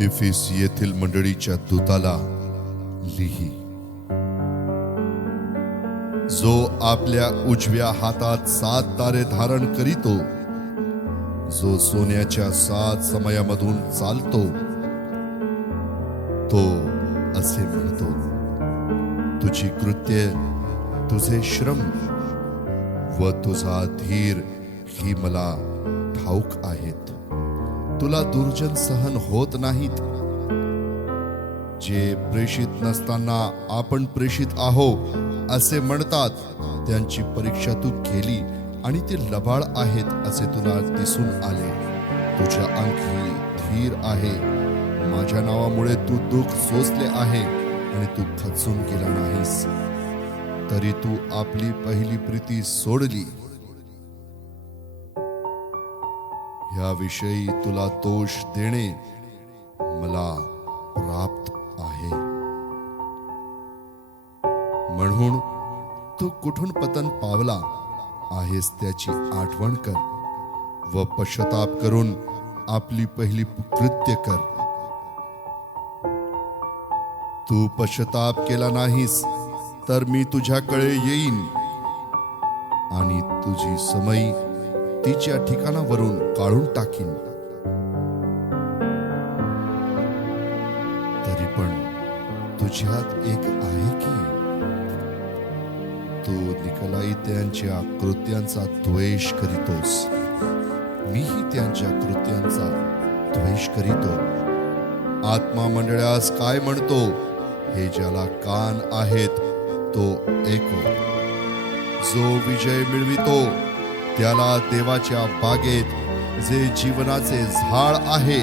इफिस येथील मंडळीच्या दूताला लिही. जो आपल्या उजव्या हातात सात तारे धारण करीतो जो सोन्याच्या सात समयामधून चालतो तो असे म्हणतो तुझी कृत्य तुझे श्रम व तुझा धीर ही मला ठाऊक आहेत. तुला दुर्जन सहन होत नाहीत. जे प्रेषित नसताना आपण प्रेषित आहो असे म्हणतात त्यांची परीक्षा तू केली आणि ते लबाड आहेत असे तुला दिसून आले. तुझ्या आणखी धीर आहे. माझ्या नावामुळे तू दुःख सोसले आहे आणि तू खचून गेला नाहीस. तरी तू आपली पहिली प्रीती सोडली. याविषयी तुला दोष देणे मला प्राप्त आहे. म्हणून तू कुठून पतन पावला आहेस त्याची आठवण कर व पश्चाताप करून आपली पहिली कृत्य कर. तू पश्चाताप केला नाहीस तर मी तुझ्याकडे येईन आणि तुझी समयी तिच्या ठिकाणावरून काढून टाकीन. तरी पण तुझ्यात एक आहे की? तू निकलाई त्यांच्या कृत्यांचा द्वेष करीतोस. मीही त्यांच्या कृत्यांचा द्वेष करीतो. आत्मा मंडळास काय म्हणतो? हे ज्याला कान आहेत तो एको. जो विजय मिळवितो त्याला देवाच्या बागेत जे जीवनाचे झाड आहे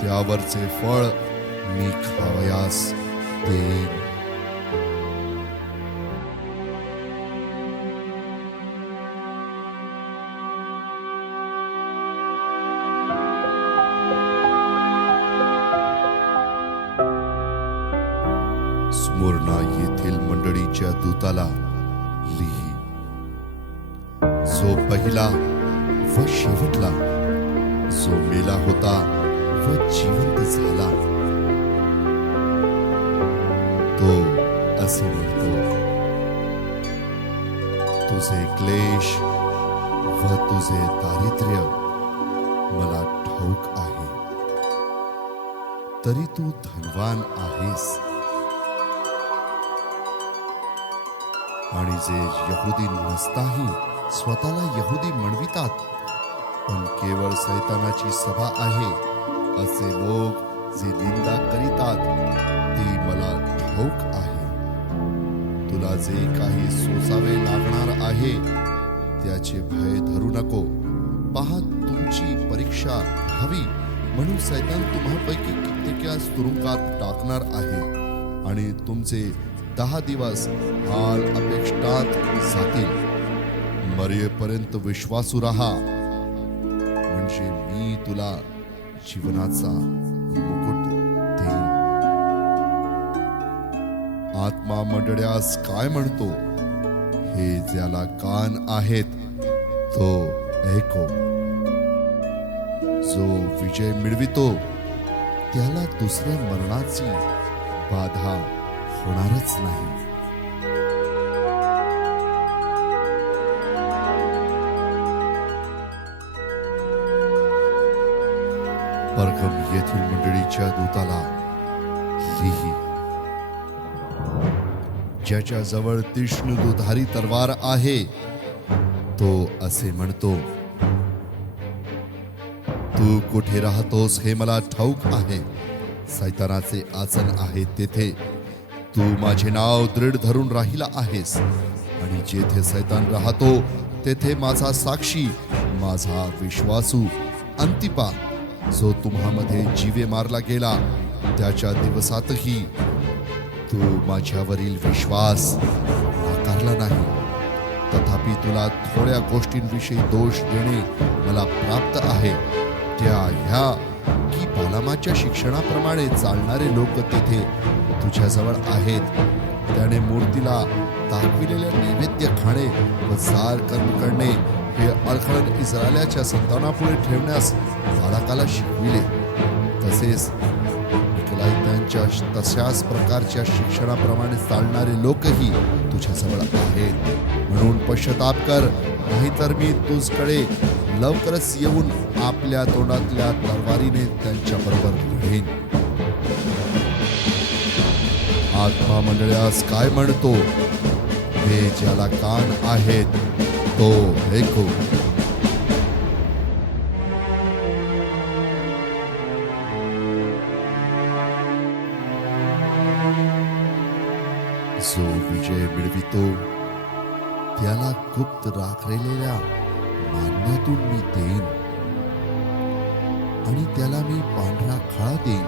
त्यावरचे फळ मी खावयास देईन. स्मरणा येथील मंडळीच्या दूताला जो पहिला व शेवटला जो मेला होता व जिवंत झाला तो असे म्हणतो तुझे क्लेश व तुझे दारिद्र्य मला ठाऊक आहे. तरी तू धनवान आहेस. आणि जे यहुदी नसताही स्वतःला यहुदी म्हणवितात. पण केवळ सैतानाची सभा आहे असे लोक जे निंदा करीतात ते मला ठाऊक आहे. तुला जे काही सोसावे लागणार आहे त्याचे भय धरू नको. पहा तुमची परीक्षा हवी म्हणून सैतान तुम्हापैकी कित्येकास तुरुंगात टाकणार आहे आणि तुमचे दहा दिवस हाल अपेक्षात जातील. मरेपर्यंत विश्वासू राहा. म्हणजे मी तुला जीवनाचा मुकुट देईन. आत्मा मंडळ्यास काय म्हणतो? हे ज्याला कान आहेत तो ऐको. जो विजय मिळवितो त्याला दुसऱ्या मरणाची बाधा होणारच नाही. परखम येथील मंडळीच्या दूताला लिही ज्याच्या जवळ तीक्ष्ण दुधारी तलवार आहे तो असे म्हणतो तू कुठे राहतोस हे मला ठाऊक आहे. सैतानाचे आसन आहे तेथे. तू माझे नाव दृढ धरून राहिला आहेस. आणि जेथे सैतान राहतो तेथे माझा साक्षी माझा विश्वासू अंतिपा जो तुम्हामध्ये जीवे मारला गेला त्याच्या दिवसातही तू माझ्यावरील विश्वास नाकारला नाही. तथापि तुला थोड्या गोष्टींविषयी दोष देणे मला प्राप्त आहे. त्या ह्या की बालामाच्या शिक्षणाप्रमाणे चालणारे लोक तेथे तुझ्याजवळ आहेत. त्याने मूर्तीला दाखविलेले नैवेद्य खाणे व जार कर्म करणे हे अडखळण इस्रायलाच्या संतानापुढे ठेवण्यास बाळकाला शिकविले. तसेच त्यांच्या तशाच प्रकारच्या शिक्षणाप्रमाणे चालणारे लोकही तुझ्याजवळ आहेत. म्हणून पश्चाताप कर नाहीतर मी तुझकडे लवकरच येऊन आपल्या तोंडातल्या तलवारीने त्यांच्या बरोबर लढेन. आत्मा मंडळास काय म्हणतो? हे ज्याला कान आहेत हो, तो ऐकू जो विजय मिळवितो त्याला गुप्त राखलेल्या मान्यातून मी देईन. आणि त्याला मी पांढरा खळा देईन.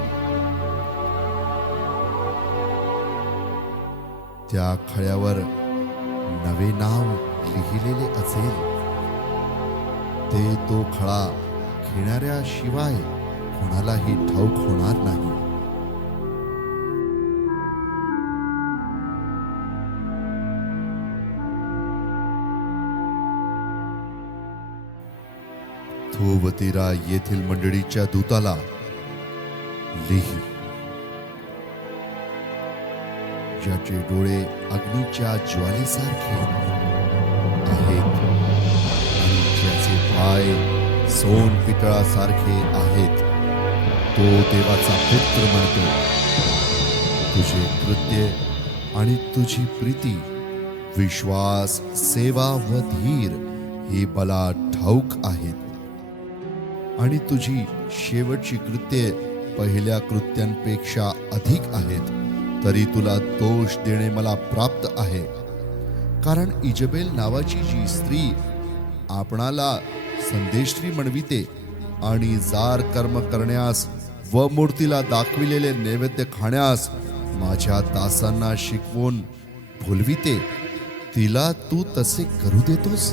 त्या खळ्यावर नवे नाव लिहिलेले असेल. ते तो खळा घेणाऱ्या शिवाय कोणालाही ठाऊक होणार नाही. थोवतीरा येथील मंडळीच्या दूताला लिही. ज्याचे डोळे अग्नीच्या ज्वालीसारखे पाय सोन पितळासारखे आहेत. तो देवाचा पुत्र म्हणतो तुझे कृत्य आणि तुझी प्रीती विश्वास सेवा व धीर ही मला ठाऊक आहेत. आणि तुझी शेवटची कृत्ये पहिल्या कृत्यांपेक्षा अधिक आहेत तरी तुला दोष देणे मला प्राप्त आहे. कारण इजबेल नावाची जी स्त्री आपणाला संदेश्री म्हणविते आणि जार कर्म करण्यास व मूर्तीला दाखविलेले नैवेद्य खाण्यास माझ्या दासांना शिकवून भुलविते तिला तू तसे करू देतोस.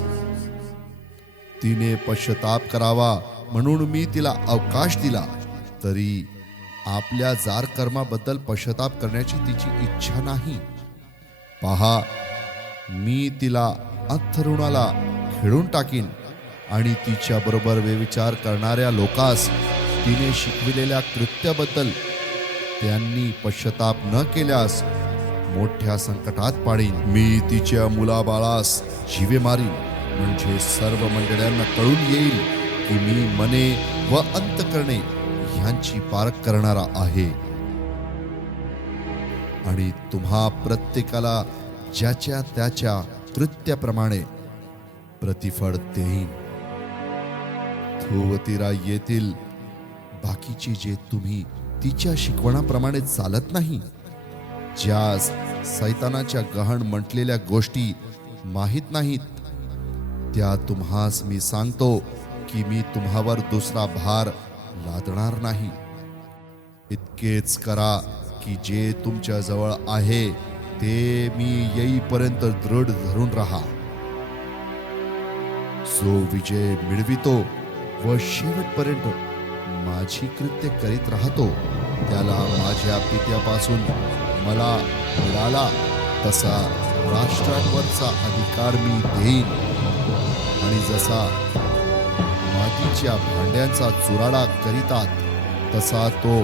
तिने पश्चाताप करावा म्हणून मी तिला अवकाश दिला. तरी आपल्या जार कर्माबद्दल पश्चाताप करण्याची तिची इच्छा नाही. पहा मी तिला अथरुणाला खेळून टाकीन. आणि तिच्याबरोबर व्यविचार करणाऱ्या लोकास तिने शिकविलेल्या कृत्याबद्दल त्यांनी पश्चाताप न केल्यास मोठ्या संकटात पाडीन. मी तिच्या मुलाबाळास जीवे मारीन म्हणजे सर्व मंडळ्यांना कळून येईल की मी मने व अंत करणे ह्यांची पारख करणारा आहे. आणि तुम्हा प्रत्येकाला ज्याच्या त्याच्या कृत्याप्रमाणे प्रतिफळ देईन थुवतीरा येथील बाकीचे जे तुम्ही तिच्या शिकवणाप्रमाणे चालत नाही. ज्यास सैतानाच्या गहन म्हटलेल्या गोष्टी माहीत नाहीत त्या तुम्हास मी सांगतो की मी तुम्हावर दुसरा भार लादणार नाही. इतकेच करा की जे तुमच्या जवळ आहे ते मी येईपर्यंत दृढ धरून राहा. जो विजय मिळवितो व शेवटपर्यंत माझी कृत्य करीत राहतो त्याला माझ्या पित्यापासून मला मिळाला तसा राष्ट्रांवरचा अधिकार मी देईन. आणि जसा मातीच्या भांड्यांचा चुराडा करीतात तसा तो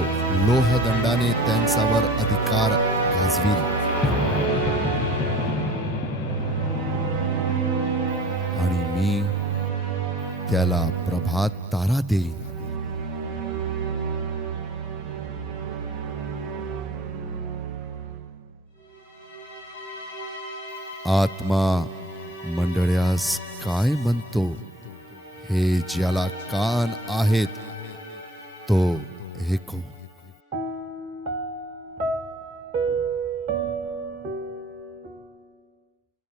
लोहदंडाने त्यांच्यावर अधिकार गाजवील त्याला प्रभात तारा देईन आत्मा मंडळ्यास काय म्हणतो? हे ज्याला कान आहेत तो ऐकू